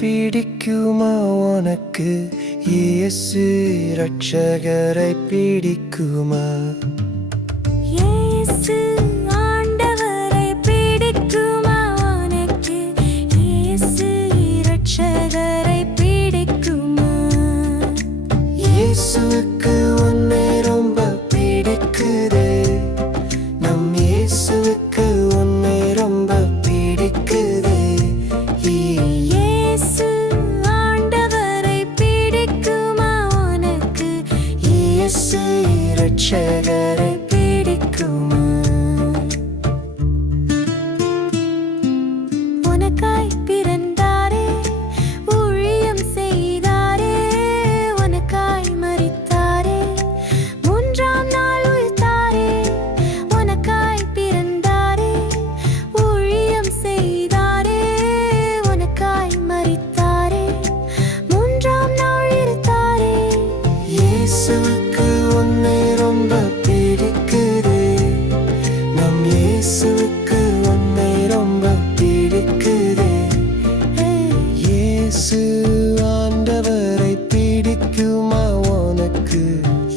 பிடிக்குமா உனக்கு? இயேசு இரட்சகரை பிடிக்குமா? இயேசு ஆண்டவரை பிடிக்குமா உனக்கு? இயேசு இரட்சகரை பிடிக்குமா? இயேசுவுக்கு உன்னை ரொம்ப பிடிக்குதே. நம் இயேசுவுக்கு உன்னை ரொம்ப பிடிக்குதே. இயேசு ஆண்டவரை பிடிக்குமா உனக்கு? இயேசு இரட்சகரை பிடிக்குமா? உனக்காய் பிறந்தாரே, ஊழியம் செய்தாரே, உனக்காய் மரித்தாரே, மூன்றாம் நாள் உயிர்த்தாரே. உனக்காய் பிறந்தாரே, ஊழியம் செய்தாரே, உனக்காய் மரித்தாரே, மூன்றாம் நாள் உயிர்த்தாரே. இயேசுவுக்கு உன்னை ரொம்ப பிடிக்குதே. நம் இயேசுவுக்கு உன்னை ரொம்ப பிடிக்குதே. இயேசு ஆண்டவரை பிடிக்குமா உனக்கு?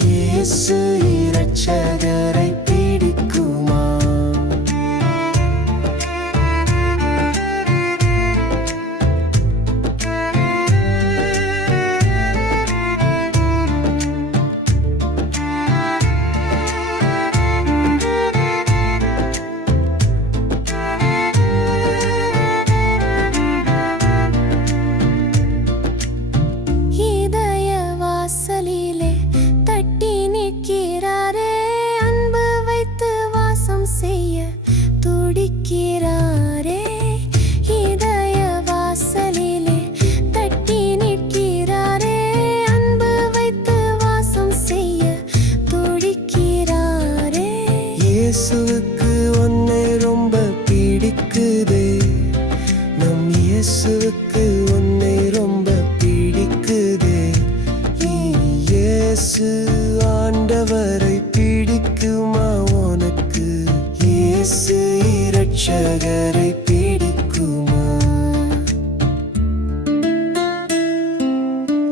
இயேசு இரட்சகரை பிடிக்குமா? இதய வாசலிலே தட்டி நிற்கிறாரே, அன்பு வைத்து வாசம் செய்ய துடிக்கிறாரே. இதய வாசலிலே தட்டி நிற்கிறாரே, அன்பு வைத்து வாசம் செய்ய துடிக்கிறாரே. இயேசுவுக்கு உன்னை ரொம்ப பிடிக்குதே. நம் இயேசுவுக்கு உன்னை ரொம்ப பிடிக்குதே. இயேசு ஆண்டவரை பிடிக்குமா உனக்கு? இயேசு இரட்சகரை பிடிக்குமா?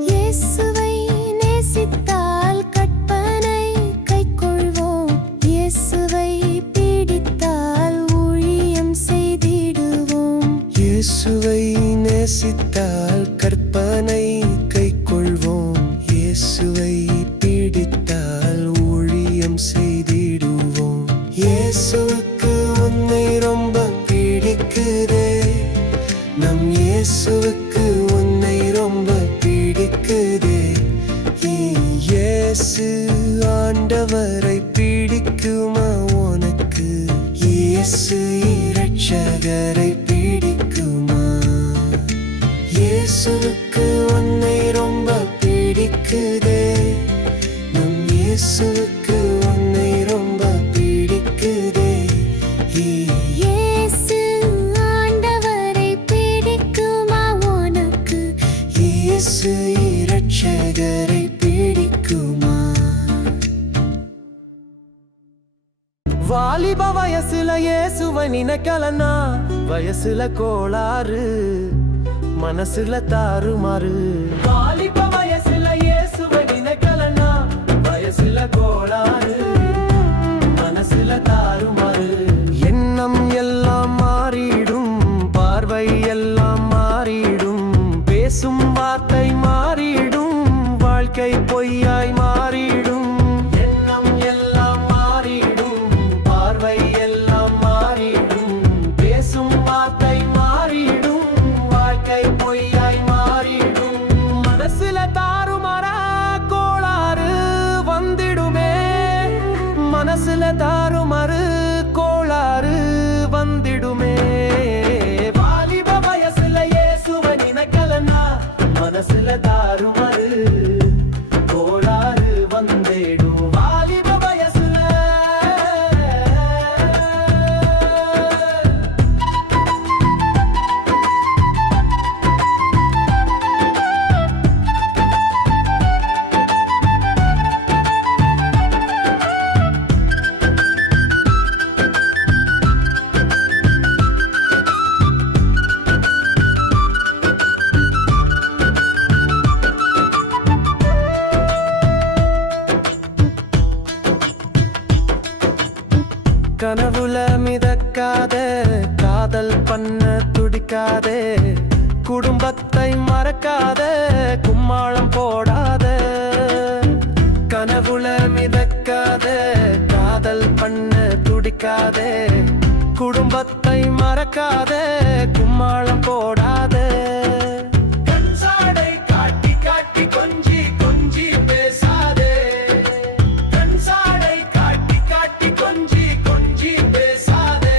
இயேசுவை நேசித்தால் கற்பனை கைக்கொள்வோம். இயேசுவை பிடித்தால் ஊழியம் செய்திடுவோம். இயேசுவை நேசித்தால் கற்பனை கைக்கொள்வோம். இயேசுவை பிடித்தால் ஊழியம் செய்திடுவோம். இயேசுவுக்கு உன்னை ரொம்ப பிடிக்குதே. நம் இயேசுவுக்கு உன்னை ரொம்ப பிடிக்குதே. இயேசு ஆண்டவரை பிடிக்குமா உனக்கு? இயேசு இரட்சகரை பிடிக்குமா? இயேசுவுக்கு உன்னை ரொம்ப பிடிக்குதே. நம் இயேசுவுக்கு உன்னை ரொம்ப பிடிக்குதே. இயேசு ஆண்டவரை பிடிக்குமா உனக்கு? இயேசு இரட்சகரை பிடிக்குமா? வாலிப வயசுல இயேசுவை நினைக்கலனா, வயசுல கோளாறு, மனசுல தாறுமாறு. வாலிப வயசுல இயேசுவை நினைக்கலனா, வயசுல கோளாறு, மனசுல தாறுமாறு. எண்ணம் எல்லாம் மாறிடும், பார்வை எல்லாம் மாறிடும், பேசும் வார்த்தை மாறிடும், வாழ்க்கை பொய்யாய் மாறிடும். எண்ணம் எல்லாம் மாறிடும், பார்வை எல்லாம் மாறிடும், பேசும் வார்த்தை மாறிடும், வாழ்க்கை பொய்யாய் மாறிடும். கனவுல மிதக்காத, காதல் பண்ண துடிக்காதே, குடும்பத்தை மறக்காத, கும்மாளம் போடாத. கனவுல மிதக்காத, காதல் பண்ண துடிக்காதே, குடும்பத்தை மறக்காத, கும்மாளம் போடாத. கண்சாடை காட்டி காட்டி கொஞ்சி கொஞ்சி பேசாதே, கண்சாடை காட்டி காட்டி கொஞ்சி கொஞ்சி பேசாதே.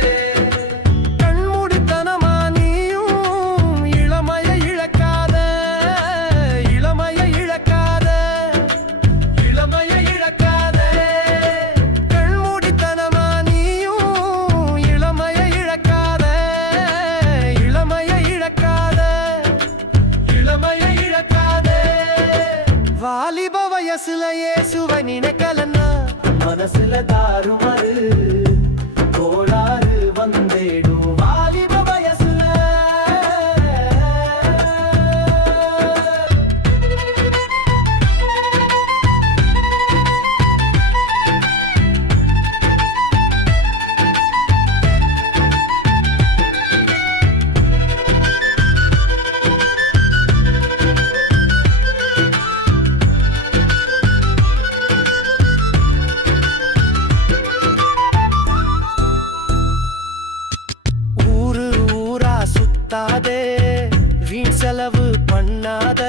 கண்மூடித்தனமா நீயும் இளமையை இழக்காத, இளமையை இழக்காத, இளமையை இழக்காத. கண்மூடித்தனமா நீயும் இளமையை இழக்காத, இளமையை இழக்காத, இளமையை இழக்காத. வாலிப வயசுல இயேசுவை நினைக்கலன்னா மனசுல தாறுமாறு கோளாறு வந்தேடும். வாலிப வயசுல சுத்தாதே, வீண் செலவு பண்ணாத,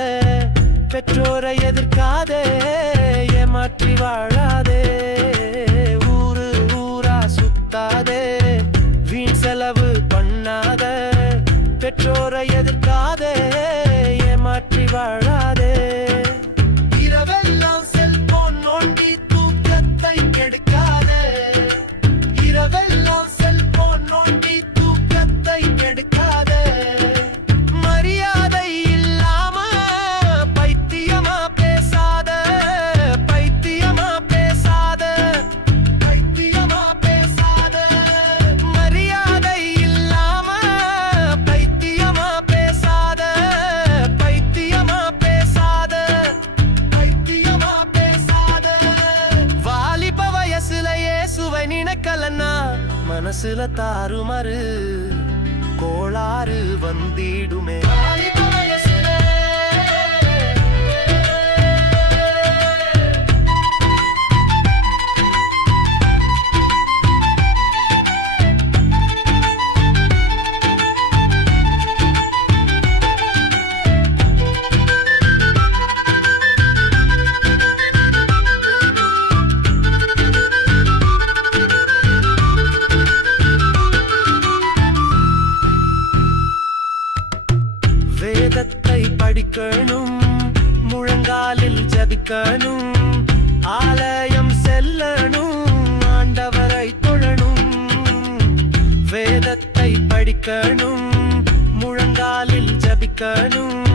பெற்றோரை எதிர்க்காதே, ஏமாற்றி வாழாதே. ஊரு ஊரா சுத்தாதே, வீண் செலவு பண்ணாத, பெற்றோரை எதிர்க்காதே, ஏமாற்றி வாழாதே. இரவெல்லாம் செல்போன் நோண்டி தூக்கத்தை கெடுக்காதே, இரவெல்லாம் செல்போன் நோண்டி தூக்கத்தை கெடுக்காதே. மரியாதை இல்லாம பைத்தியமா பேசாத, பைத்தியமா பேசாத, பைத்தியமா பேசாத. மரியாதை இல்லாம பைத்தியமா பேசாத, பைத்தியமா பேசாத, பைத்தியமா பேசாத. வாலிப வயசுல இயேசுவை நினைக்கலன்னா மனசுல தாறுமாறு கோளாறு வந்திடுமே. வாலிப வயசுல வேதத்தை படிக்கணும், முழங்காலில் ஜபிக்கணும், ஆலயம் செல்லணும், ஆண்டவரை தொழணும். வேதத்தை படிக்கணும், முழங்காலில் ஜபிக்கணும்,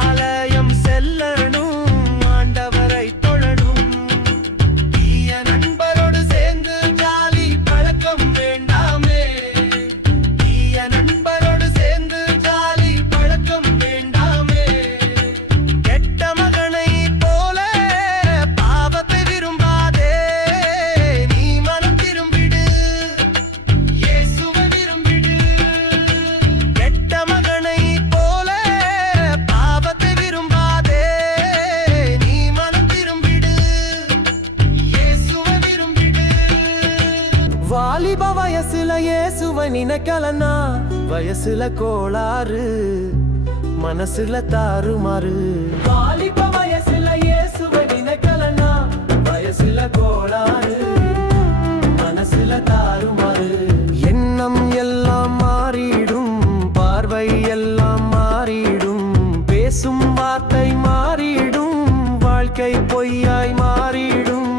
ஆலயம் செல்லணும், ஆண்டவரை தொழணும். தீய நண்பரோடு சேர்ந்து ஜாலி பழக்கம் வேண்டாமே, தீய நண்பரோடு சேர்ந்து ஜாலி பழக்கம் வேண்டாமே. கெட்ட மகனை போல பாவத்தை விரும்பாதே, நீ மனம் திரும்பிடு, இயேசுவை விரும்பிடு. கெட்ட மகனை போல பாவத்தை விரும்பாதே, நீ மனம் திரும்பிடு, இயேசுவை விரும்பிடு. வாலிப வயசுல இயேசுவை நினைக்கலன்னா வயசுல கோளாறு, மனசுல தாறுமாறு. வாலிப வயசுல இயேசுவை நினைக்கலன்னா வயசுல கோளாறு, மனசுல தாறுமாறு. எண்ணம் எல்லாம் மாறிடும், பார்வை எல்லாம் மாறிடும், பேசும் வார்த்தை மாறிடும், வாழ்க்கை பொய்யாய் மாறிடும்.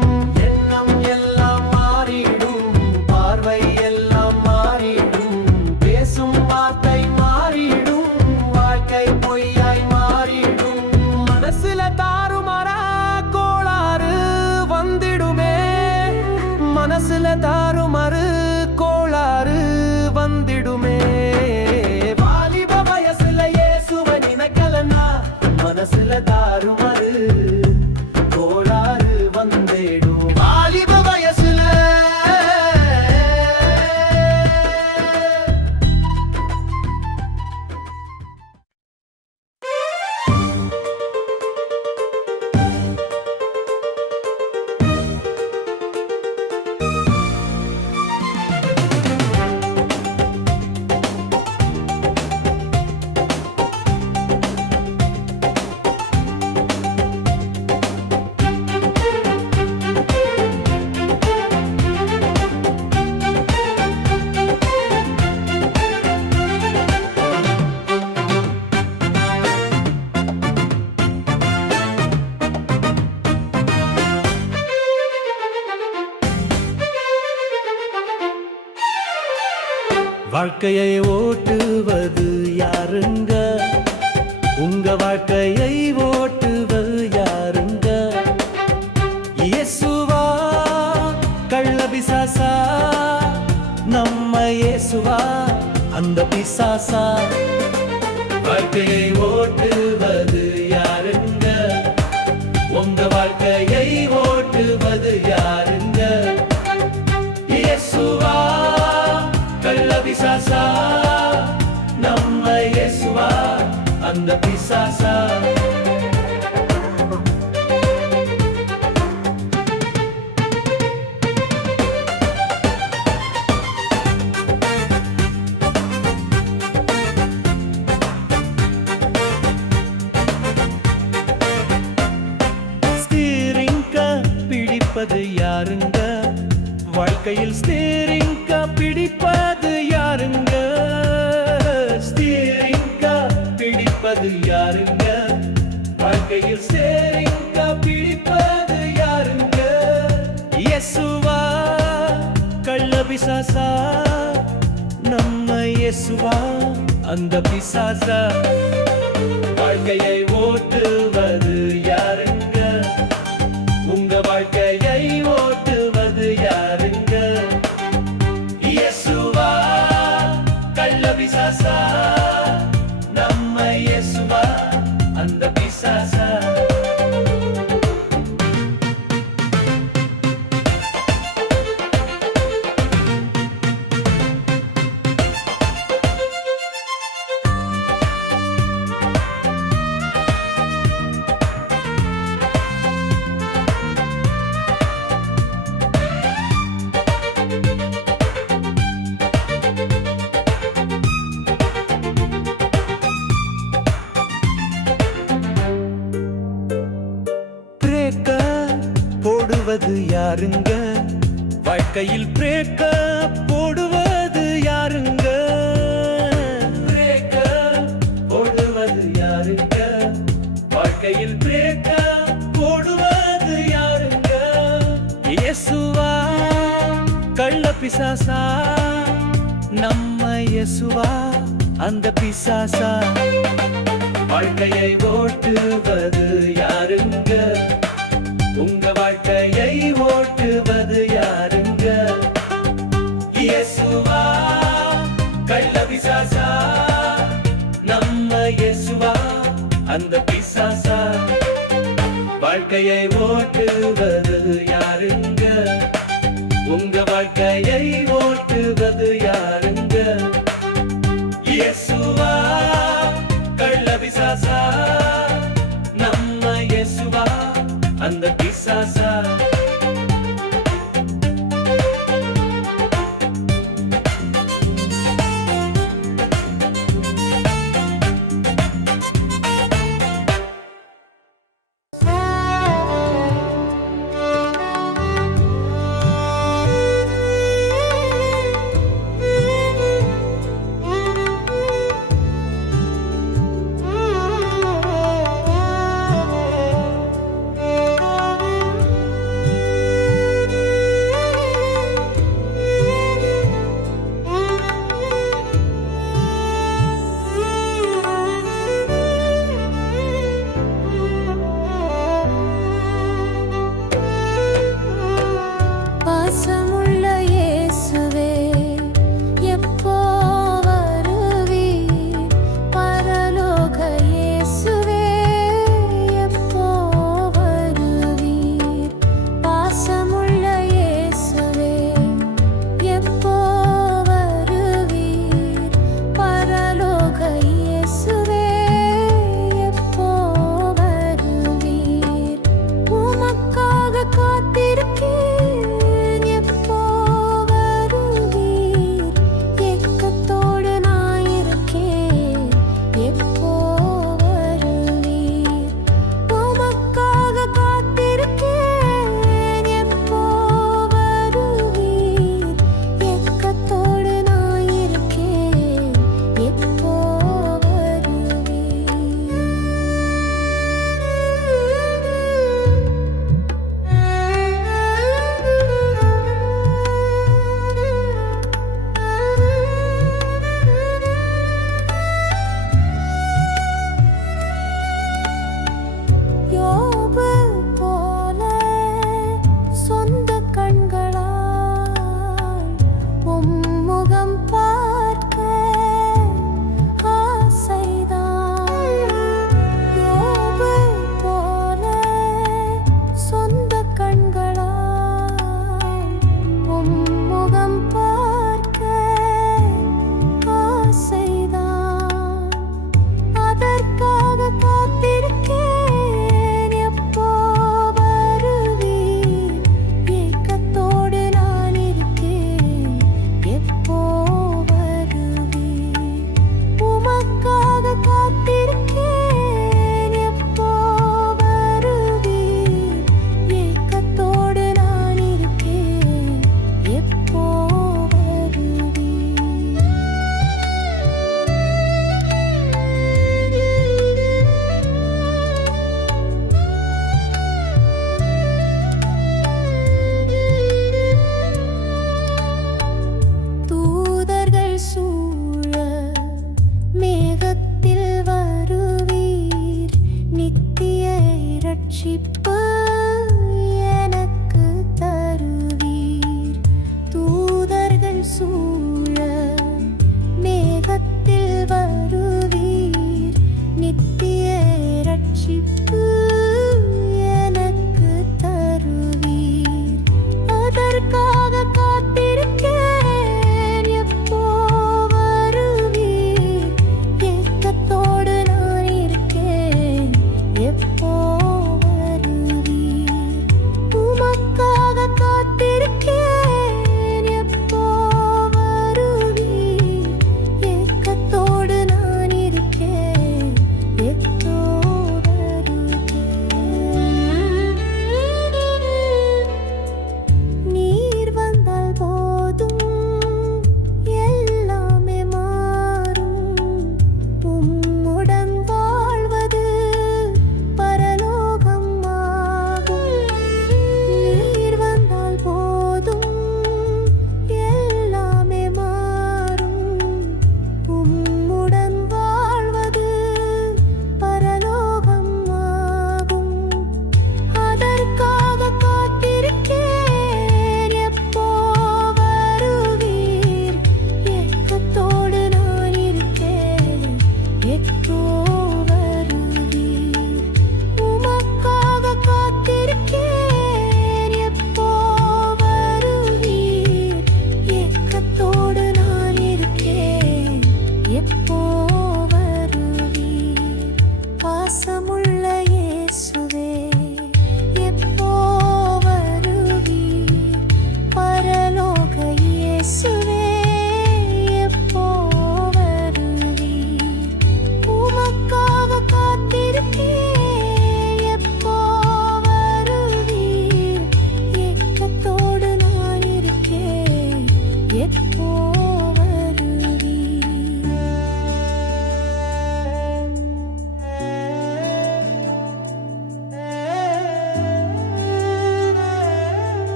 எண்ணம் எல்லாம் மாறிடும், பார்வை எல்லாம் மாறிடும், பேசும் வார்த்தை மாறிடும், வாழ்க்கை பொய்யாய் மாறிடும். வாழ்க்கையை ஓட்டுவது யாருங்க? உங்க வாழ்க்கையை ஓட்டுவது யாருங்க? இயேசுவா கள்ள பிசாசா? நம்ம இயேசுவா அந்த பிசாசா? வாழ்க்கையை ஓட்டுவது யாருங்க? உங்க வாழ்க்கையை ஓட்டுவது யாருங்க? இயேசுவா கள்ள பிசாசா? நம்ம இயேசுவா அந்த பிசாசா? பிடிப்பது யாருங்க? வாழ்க்கையில் ஸ்டீரிங்க பிடிப்பது யாருங்க? ஸ்டீரிங்க பிடிப்பது யாருங்க? வாழ்க்கையில் ஸ்டீரிங்க பிடிப்பது யாருங்க? இயேசுவா கள்ள பிசாசா? நம்ம இயேசுவா அந்த பிசாசா? வாழ்க்கையை ஓட்டுவது யாருங்க? உங்க வாழ்க்கையை ஓட்டுவது யாருங்க? இயேசுவா கள்ள பிசாசா? நம்ம இயேசுவா அந்த பிசாசா? போடுவது யாருங்க? வாழ்க்கையில் பிரேக்க போடுவது யாருங்க? பிரேக்க போடுவது யாருங்க? வாழ்க்கையில் பிரேக்க போடுவது யாருங்க? இயேசுவா கள்ள பிசாசா? நம்ம இயேசுவா அந்த பிசாசா? வாழ்க்கையை ஓட்டுவது யாருங்க? உங்க வாழ்க்கையை ஓட்டுவது யாருங்க? இயேசுவா கள்ள பிசாசா? நம்ம இயேசுவா அந்த பிசாசா? வாழ்க்கையை ஓட்டுவது யாருங்க? உங்க வாழ்க்கையை ஓட்டுவது யாருங்க? இயேசுவா கள்ள பிசாசா? நம்ம இயேசுவா அந்த பிசாசா?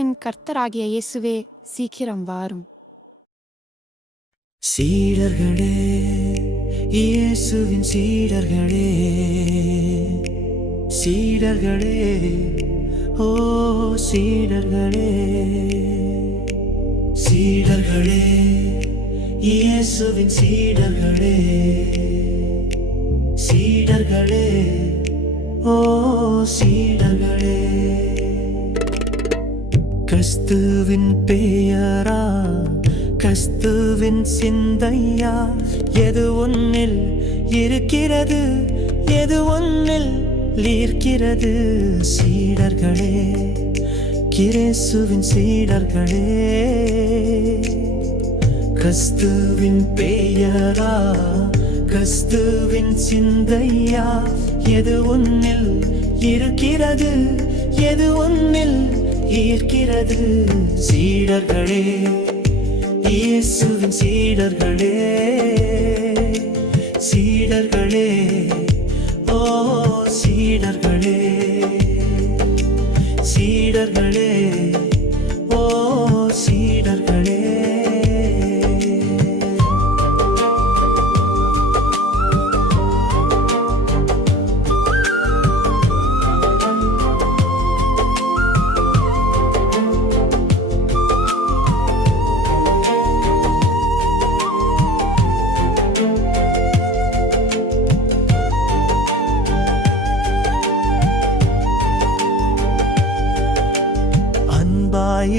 என் கர்த்தராகிய இயேசுவே, சீக்கிரம் வாரும். சீடர்களே, இயேசுவின் சீடர்களே, சீடர்களே, ஓ சீடர்களே, சீடர்களே, இயேசுவின் சீடர்களே, சீடர்களே, ஓ சீடர்களே. கிறிஸ்துவின் பெயரா, கிறிஸ்துவின் சிந்தையா, எது உன்னில் இருக்கிறது, எது உன்னில் ஈர்க்கிறது. சீடர்களே, இயேசுவின் சீடர்களே, கிறிஸ்துவின் பெயரா, கிறிஸ்துவின் சிந்தையா, எது உன்னில் இருக்கிறது, எது உன்னில் ஈர்க்கிறது. சீடர்களே, இயேசுவின் சீடர்களே, சீடர்களே, ஓ சீடர்களே, சீடர்களே, ஓ சீடர்களே.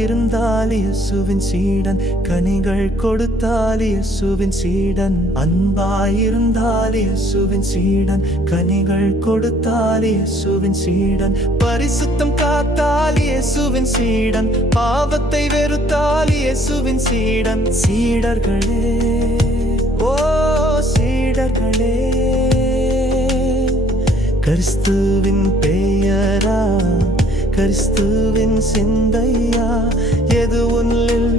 இருந்தால் இயேசுவின் சீடன், கனிகள் கொடுத்தால் இயேசுவின் சீடன். அன்பாயிருந்தால் இயேசுவின் சீடன், கனிகள் கொடுத்தால் இயேசுவின் சீடன். பரிசுத்தம் காத்தால் இயேசுவின் சீடன், பாவத்தை வெறுத்தால் இயேசுவின் சீடன். சீடர்களே, ஓ சீடர்களே, கிறிஸ்துவின் பெயரா, கிறிஸ்துவின் சிந்தையா, எது உன்னில்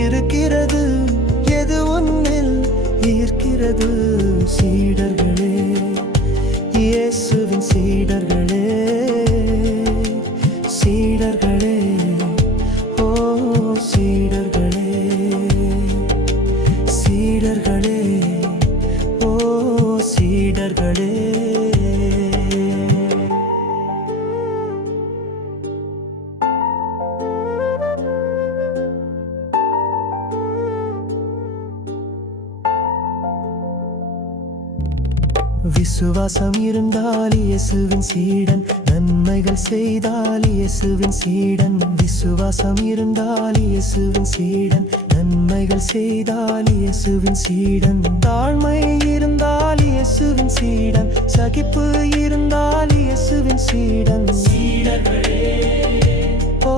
இருக்கிறது, எது உன்னில் ஈர்க்கிறது. சீடர்களே, இயேசுவின் சீடர்களே, சீடர்களே, ஓ சீடர்களே, சீடர்களே, ஓ சீடர்களே. விசுவாசம் இருந்தால் இயேசுவின் சீடன், நன்மைகள் செய்தால் இயேசுவின் சீடன். விசுவாசம் இருந்தால் இயேசுவின் சீடன், நன்மைகள் செய்தால் இயேசுவின் சீடன். தாழ்மை இருந்தால் இயேசுவின் சீடன், சகிப்பு இருந்தால் இயேசுவின் சீடன். சீடர்களே, ஓ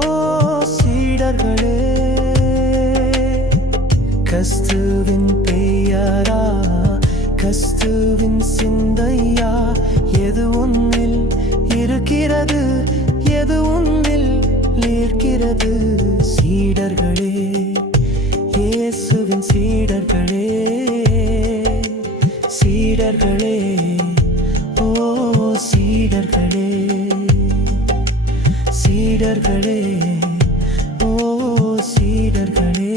சீடர்களே, கிறிஸ்துவின் பெயரா, கிறிஸ்துவின் சிந்தையா, எது உன்னில் இருக்கிறது, எது உன்னில் ஈர்க்கிறது. சீடர்களே, இயேசுவின் சீடர்களே, சீடர்களே, ஓ சீடர்களே, சீடர்களே, ஓ சீடர்களே.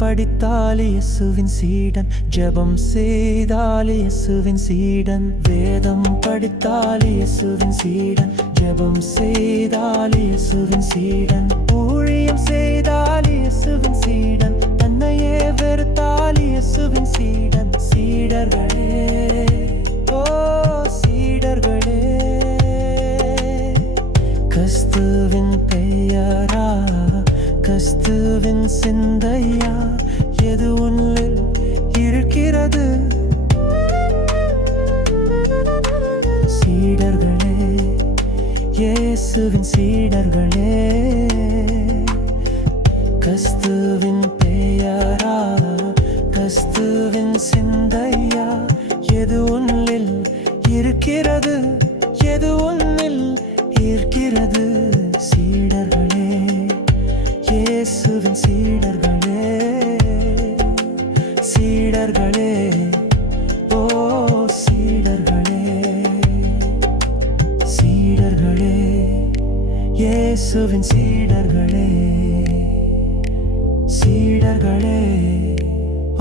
படித்தால் இயேசுவின் சீடன், ஜெபம் செய்தால் இயேசுவின் சீடன். வேதம் படித்தால் இயேசுவின் சீடன், ஜெபம் செய்தால் இயேசுவின் சீடன். ஊழியம் செய்தால் இயேசுவின் சீடன், தன்னையே வெறுத்தால் இயேசுவின் சீடன். சீடர்களே, ஓ சீடர்களே, கிறிஸ்துவின் பெயரா, கிறிஸ்துவின் சிந்தையா, எது உன்னில் இருக்கிறது. சீடர்களே, இயேசுவின் சீடர்களே, கிறிஸ்துவின் பெயரா, இயேசுவின் சீடர்களே, சீடர்களே,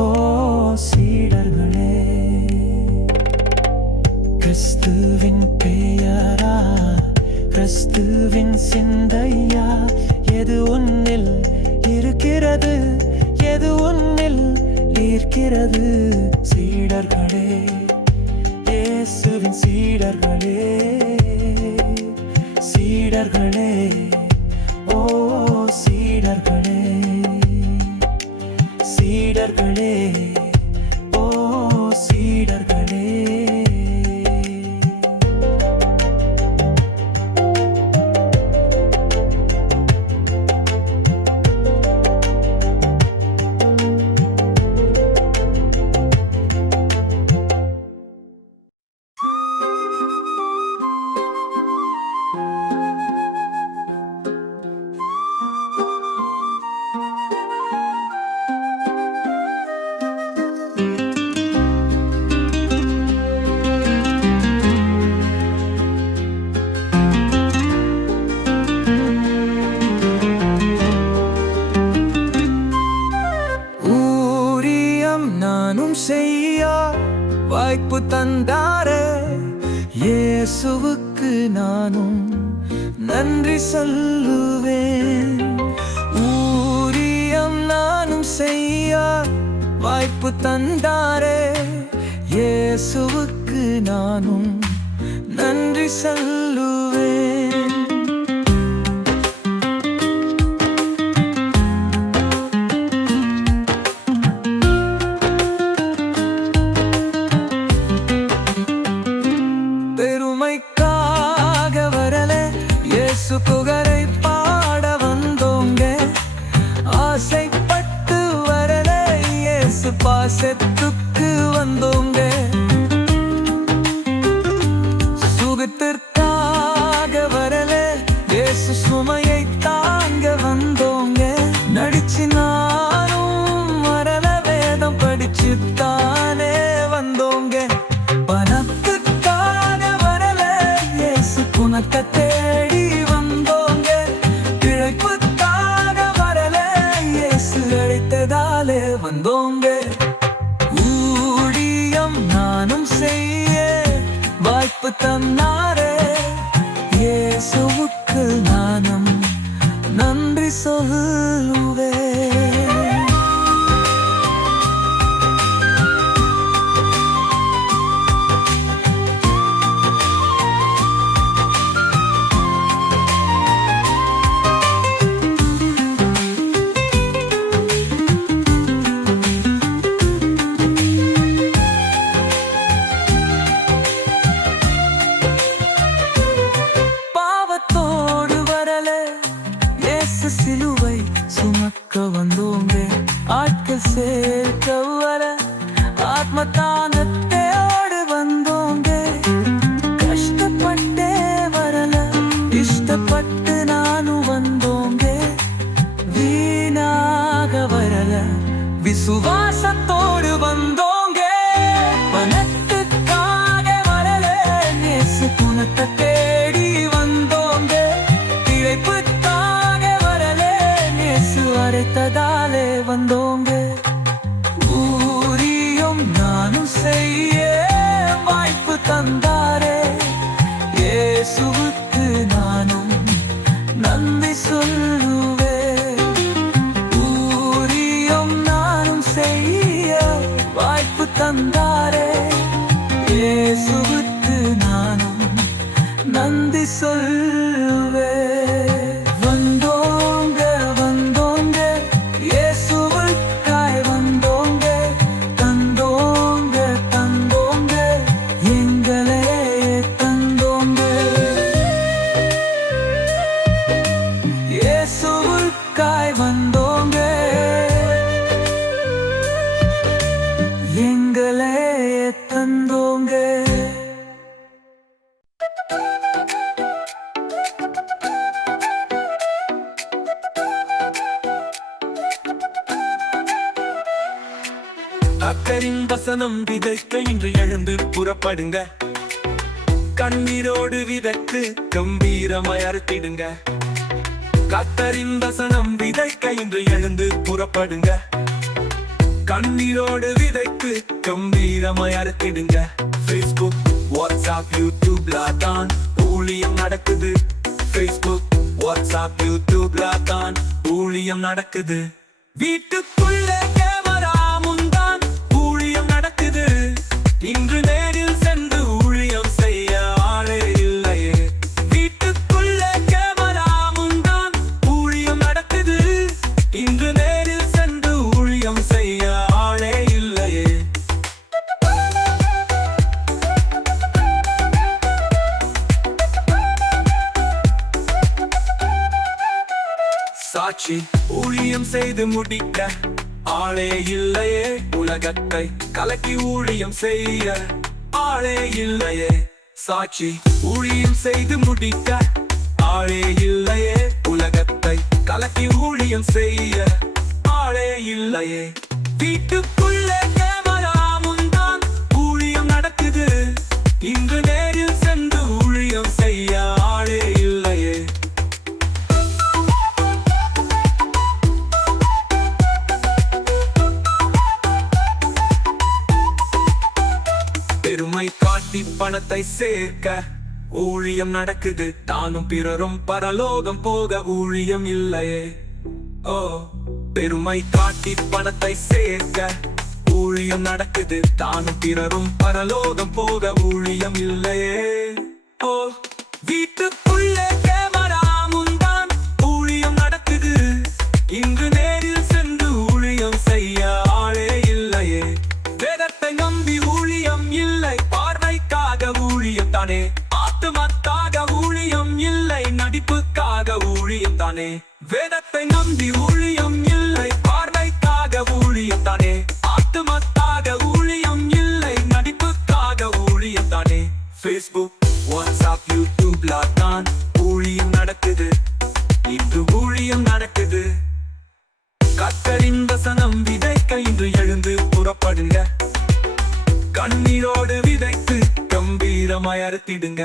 ஓ சீடர்களே, கிறிஸ்துவின் பெயரா, கிறிஸ்துவின் சிந்தையா, எது உன்னில் இருக்கிறது, எது உன்னில் ஈர்க்கிறது? சீடர்களே, இயேசுவின் சீடர்களே, சீடர்களே, ஓ சீடர்களே, சீடர்களே, ஓ சீடர்களே. நானும் செய்ய வாய்ப்பு தந்தாரே, இயேசுவுக்கு நானும் நன்றி சொல்லுவேன். ஊரியம் நானும் செய்ய வாய்ப்பு தந்தாரே, இயேசுவுக்கு நானும் நன்றி சொல்லுவேன். புகழை பாட வந்தோங்க, ஆசைப்பட்டு வரல, இயேசு பாசத்துக்கு வந்தோங்க. சுகத்திற்காக வரல, இயேசு சுமையை தாங்க வந்தோங்க. நடிச்சு நானும் வரல, வேதம் படிச்சுத்தானே வந்தோங்க. பணத்துக்காக வரல, இயேசு குணத்தை தேடி வந்தோங்க. ஊழியம் நானும் செய்ய வாய்ப்பு தந்தாரே, இயேசுவுக்கு நானும் நன்றி சொல்லுவேன். சிலுவை சுமக்க வந்தோங்க, ஆட்கள் சேர்க்க வர ஆத்மதானத்தோடு வந்தோங்க. கஷ்டப்பட்டே வரல, இஷ்டப்பட்டு நானும் வந்தோங்க. வீணாக வரல, விசுவாசத்தோடு வந்தோங்க. பணத்துக்காக வரல, இயேசு குணத்தை தேடி வந்தோங்க. பிழைப்பு அரைத்ததாலே வந்தோங்க. ஊரியம் நானும் செய்ய வாய்ப்பு தந்தாரே, இயேசுவுக்கு நானும் நன்றி சொல்லுவேன். ஊரியம் நானும் செய்ய வாய்ப்பு தந்தாரே, இயேசுவுக்கு நானும் நன்றி சொல்லுவேன். கர்த்தரின் வசனம் விதைக்க இன்று எழுந்து புறப்படுங்க. கண்ணீரோடு விதைத்து கம்பீரமாய் அறுத்திடுங்க. கத்தரின் வசனம் விதைக்க இன்று எழுந்து புறப்படுங்க. கண்ணீரோடு விதைத்து கம்பீரமாய் அறுத்திடுங்க. Facebook, WhatsApp, YouTubeல தான் ஊழியம் நடக்குது. Facebook, WhatsApp, YouTubeல தான் ஊழியம் நடக்குது. வீட்டுக்குள்ளே கேமரா முன்தான் ஊழியம் நடக்குது. இன்று நேரில் சென்று ஊழியம் செய்ய ஆளே இல்லையே. வீட்டுக்குள்ளே கேமரா முன்தான் ஊழியம் நடக்குது. இன்று நேரில் சென்று ஊழியம் செய்ய ஆளே இல்லையே. சாட்சி ஊழியம் செய்து முடிக்க ஆளே இல்லையே. உலகத்தை கலக்கி ஊழியம் செய்ய ஆளே இல்லையே. சாட்சி ஊழியம் செய்து முடிக்க ஆளே இல்லையே. உலகத்தை கலக்கி ஊழியம் செய்ய ஆளே இல்லையே. வீட்டுக்குள்ளே கேமரா முன்தான் ஊழியம் நடக்குது. இன்று நேரில் சென்று ஊழியம் செய்ய ஆளே இல்லையே. பெருமை காட்டி பணத்தை சேர்க்க ஊழியம் நடக்குது. தானும் பிறரும் பரலோகம் போக ஊழியம் இல்லையே. ஓ, பெருமை காட்டி பணத்தை சேர்க்க ஊழியம் நடக்குது. தானும் பிறரும் பரலோகம் போக ஊழியம் இல்லையே. ஓ, வீட்டுக்குள்ளே கேமரா முன்தான் ஊழியம் நடக்குது. இங்கு நேரில் சென்று ஊழியம் செய்ய ஆளே இல்லையே. வேதத்தை நம்பி ஊழியம் இல்லை, பார்வைக்காக ஊழியம் தானே. ஆத்துமத்தாக ஊழியம் இல்லை, நடிப்புக்காக ஊழியம் தானே. வேதத்தை நம்பி ஊழியம் இல்லை, பார்வைக்காக ஊழியம் தானே. ஆத்துமத்தாக ஊழியம் இல்லை, நடிப்புக்காக ஊழியம் தானே. Facebook, WhatsApp, YouTubeல தான் ஊழியம் நடக்குது. இன்று ஊழியம் நடக்குது. கத்தரின் வசனம் விதைக்க இன்று எழுந்து புறப்படுங்க. கண்ணீரோடு விதைத்து கம்பீரமாய் அறுத்திடுங்க.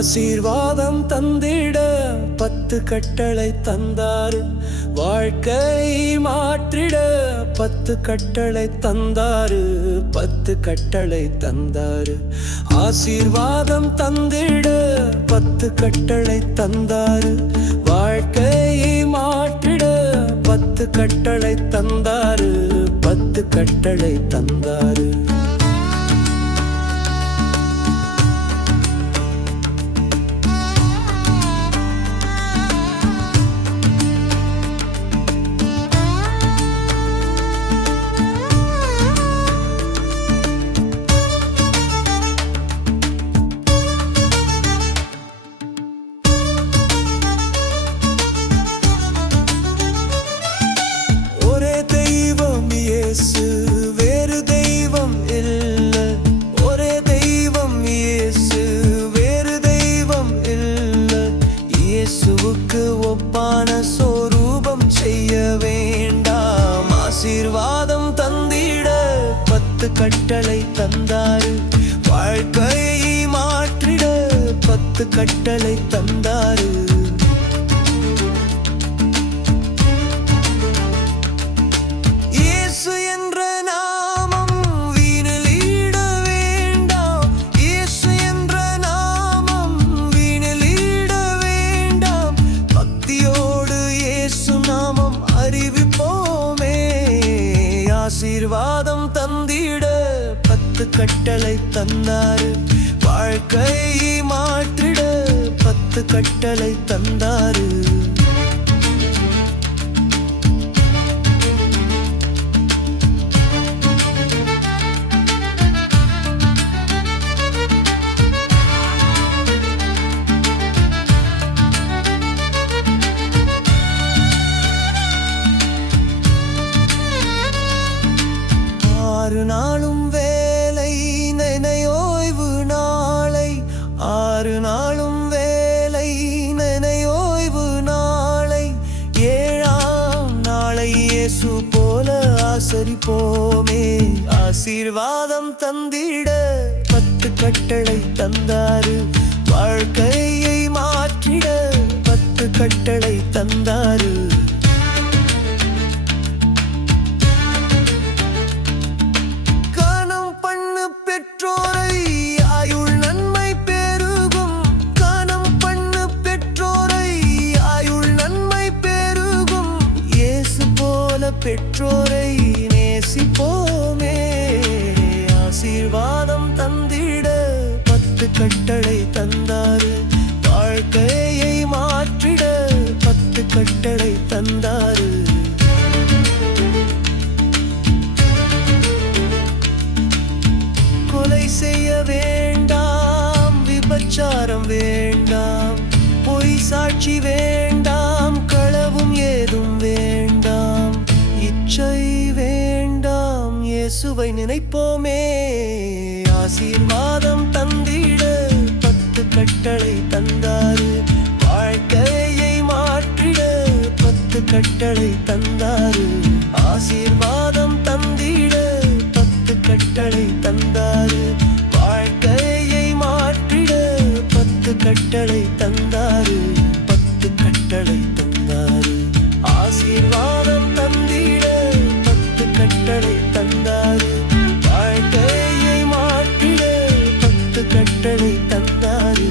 ஆசீர்வாதம் தந்திட 10 கட்டளை தந்தாரு. வாழ்க்கை மாற்றிட 10 கட்டளை தந்தாரு. 10 கட்டளை தந்தாரு. ஆசீர்வாதம் தந்திட 10 கட்டளை தந்தாரு. வாழ்க்கை மாற்றிட 10 கட்டளை தந்தாரு. 10 கட்டளை தந்தாரு. கட்டளை தந்தாரு. வாழ்க்கையை மாற்றிட 10 கட்டளை தந்தாரு. இயேசு என்ற நாமம் வீணிலிட வேண்டாம். இயேசு என்ற நாமம் வீணிலிட வேண்டாம். பக்தியோடு இயேசு நாமம் அறிவிப்போமே. ஆசீர்வாதம் தந்திட 10 கட்டளை தந்தாரு. வாழ்க்கையை மாற்றிட 10 கட்டளை தந்தாரு. கட்டளை தந்தாரு. வாழ்க்கையை மாற்றிட 10 கட்டளை தந்தாரு. கனம் பண்ணு பெற்றோரை, ஆயுள் நன்மை பெருகும். கனம் பண்ணு பெற்றோரை, ஆயுள் நன்மை பெருகும். இயேசு போல பெற்றோரை நேசிப்போமே. ஆசீர்வாதம் தந்திட 10 கட்டளை தந்தாரு. வாழ்க்கையை மாற்றிட 10 கட்டளை தந்தாரு. கொலை செய்ய வேண்டாம், விபச்சாரம் வேண்டாம், பொய் சாட்சி வேண்டாம், களவும் ஏதும் வேண்டாம், இச்சை வேண்டாம். இயேசுவை நினைப்போமே. ஆசீர்வாதம் தந்திட 10 கட்டளை தந்தாரு. வாழ்க்கையை மாற்றிட 10 கட்டளை தந்தாரு. ஆசீர்வாதம் தந்திட 10 கட்டளை தந்தாரு. வாழ்க்கையை மாற்றிட 10 கட்டளை தந்தாரு. 10 கட்டளை தந்தாரு. ஆசீர்வாதம் தந்திட 10 கட்டளை தந்தாரு. வாழ்க்கையை மாற்றிட 10 கட்டளை தந்தாரு.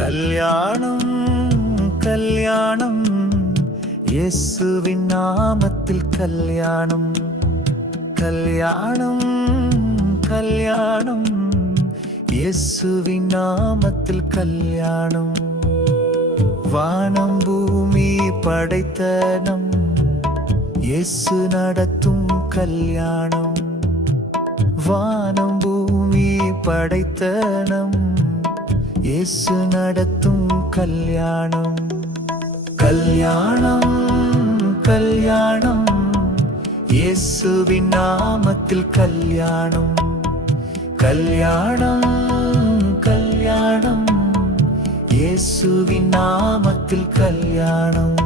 கல்யாணம் கல்யாணம் இயேசுவின் நாமத்தில் கல்யாணம். கல்யாணம் கல்யாணம் இயேசுவின் நாமத்தில் கல்யாணம். வானம் பூமி படைத்த நம் இயேசு நடத்தும் கல்யாணம். வானம் பூமி படைத்த நம் இயேசு நடத்தும் கல்யாணம். கல்யாணம் கல்யாணம் இயேசுவின் நாமத்தில் கல்யாணம். கல்யாணம் கல்யாணம் இயேசுவின் நாமத்தில் கல்யாணம்.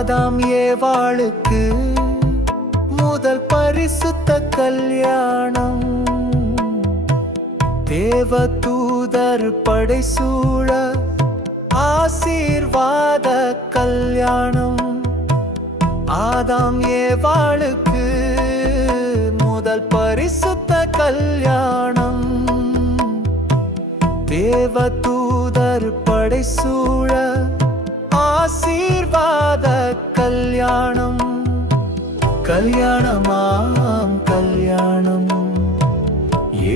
ஆதாம் ஏவாளுக்கு முதல் பரிசுத்த கல்யாணம். தேவ தூதர் படைசூழ ஆசீர்வாத கல்யாணம். ஆதாம் ஏவாளுக்கு முதல் பரிசுத்த கல்யாணம். தேவ தூதர் படைசூழ ஆசீர்வாத கல்யாணம். கல்யாணமாம் கல்யாணம்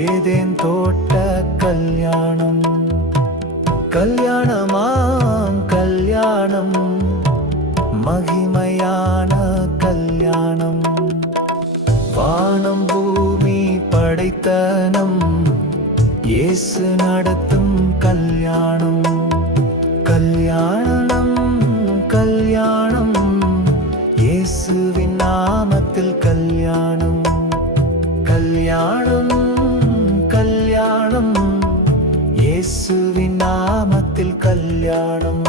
ஏதேன் தோட்ட கல்யாணம். கல்யாணமாம் கல்யாணம் மகிமையான கல்யாணம். வானம் பூமி படைத்த நம் இயேசு நடத்தும் கல்யாணம். கல்யாணம் கல்யாணம் இயேசுவின் நாமத்தில் கல்யாணம். கல்யாணம் கல்யாணம் இயேசுவின் நாமத்தில் கல்யாணம்.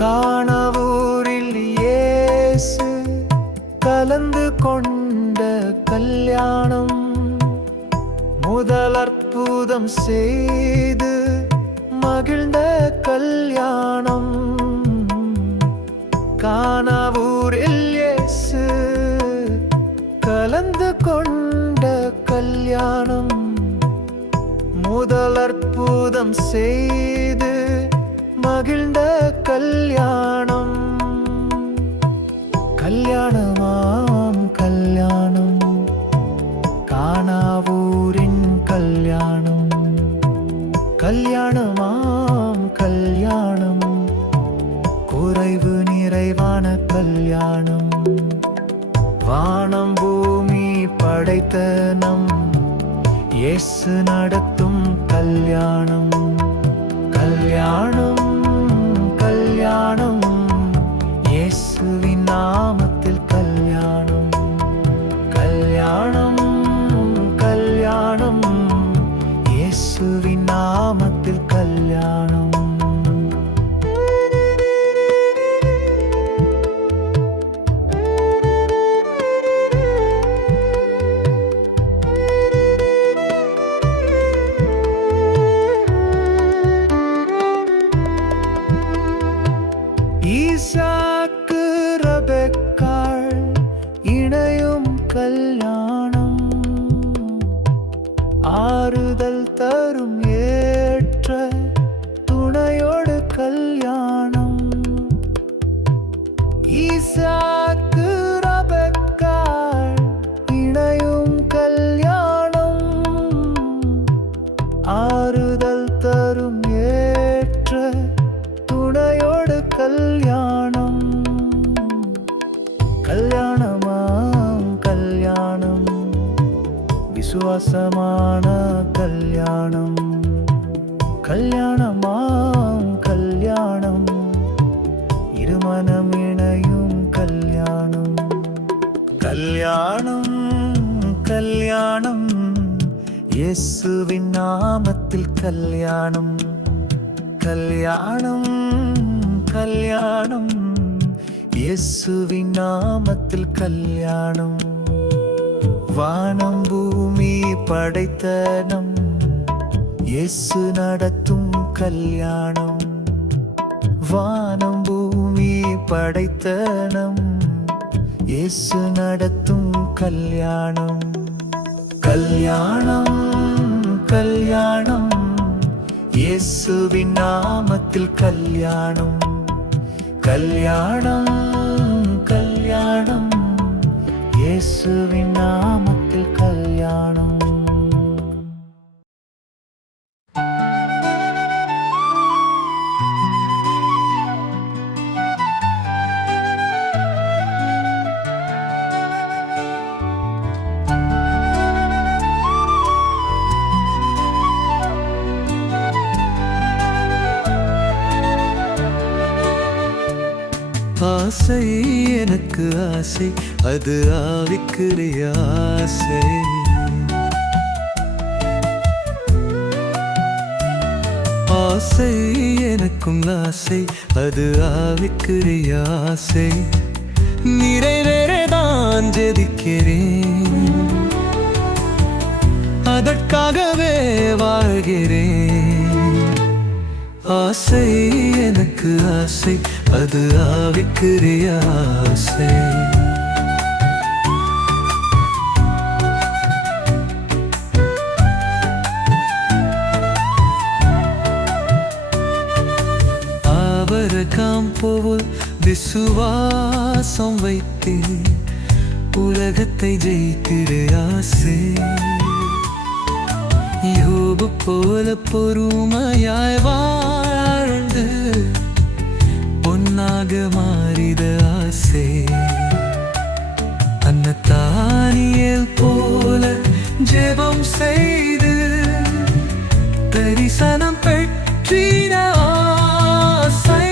கானாவூரில் இயேசு கலந்து கொண்ட கல்யாணம். முதல் அற்புதம் செய்து மகிழ்ந்த கல்யாணம். கானாவூரில் இயேசு கலந்து கொண்ட கல்யாணம். முதல் அற்புதம் செய்து கல்யாணமாம் கல்யாணம், குறைவு நிறைவான கல்யாணம். வானம் பூமி படைத்த நம் இயேசு நடத்தும் கல்யாணம். கல்யாணம் கல்யாணம், இயேசுவின் நாமத்தில் கல்யாணம். கல்யாணம் கல்யாணம், இயேசுவின் நாமத்தில் கல்யாணம். ஈசாக்கு ரெபெக்காள் இணையும் கல்யாணம், ஆறுதல் தரும் ஏற்ற துணையோடு கல்யாணம். ஈசாக்கு ரெபெக்காள் இணையும் கல்யாணம், ஆறுதல் தரும் ஏற்ற துணையோடு கல்யாணம். கல்யாணமாம் கல்யாணம், விசுவாசமான கல்யாணம். கல்யாணமாம் கல்யாணம், இருமனம் இணையும் கல்யாணம். கல்யாணம் கல்யாணம், இயேசுவின் நாமத்தில் கல்யாணம். கல்யாணம் கல்யாணம், இயேசுவின் நாமத்தில் கல்யாணம். வானம் பூமி படைத்த நம் இயேசு நடத்தும் கல்யாணம். வானம் பூமி படைத்த நம் இயேசு நடத்தும் கல்யாணம். கல்யாணம் கல்யாணம், இயேசுவின் நாமத்தில் கல்யாணம். கல்யாணம் கல்யாணம், இயேசுவின் நாமத்தில் கல்யாணம். ஆசை எனக்கு ஆசை, அது ஆவிக்குரிய ஆசை. ஆசை எனக்கும் ஆசை, அது ஆவிக்குரிய ஆசை. நிறைவேறதான் ஜெபிக்கிறேன், அதற்காகவே வாழ்கிறேன். ஆசை எனக்கு ஆசை, அது ஆவிக்குரிய ஆசை. ஆபரகாம் போல் விசுவாசம் வைத்து உலகத்தை ஜெயித்திட ஆசை. யோபு போல பொறுமையாய் வாழ்ந்து பொன்னாக மாறிட ஆசை. அன்னதானியேல் போல ஜெபம் செய்து தரிசனம் பெற்றிட ஆசை.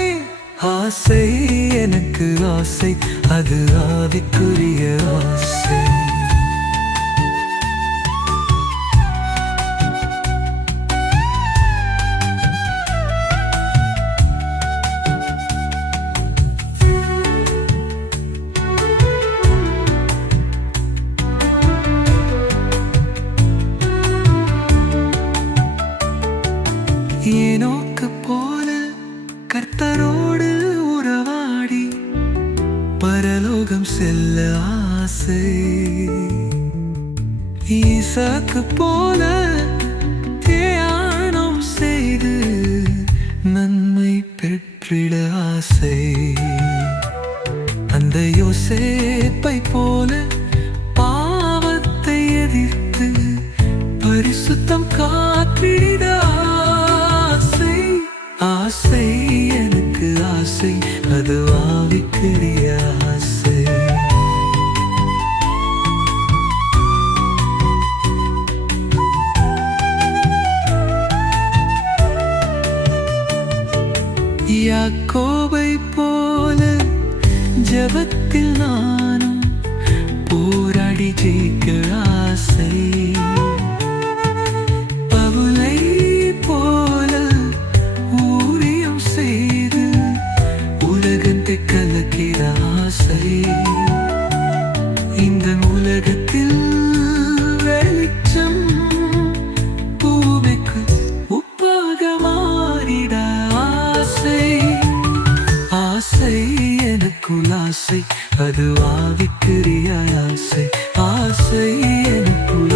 ஆசை எனக்கு ஆசை, அது ஆவிக்குரிய ஆசை. ஏனோக்கு போல கர்த்தரோடு உறவாடி பரலோகம் செல்ல ஆசை. ஈசாக்கு போல தியானம் செய்து நன்மை பெற்றிட ஆசை. அந்த யோசேப்பை போல பாவத்தை எதிர்த்து பரிசுத்தம் காத்திட ஆசை. ஆசை எனக்கு ஆசை அது ஆவிக்குரிய ஆசை யாக்கோபை போல ஜெபத்தில் நானும் போராடி ஜெயிக்க ஆசை பவுலை போல ஊழியம் செய்து உலகத்தை கலக்கிற ஆசை இந்த உலகத்தில் வெளிச்சம் பூமிக்கு உப்பாக மாறிட ஆசை ஆசை எனக்குள் ஆசை அது ஆவிக்குரிய ஆசை ஆசை எனக்குள்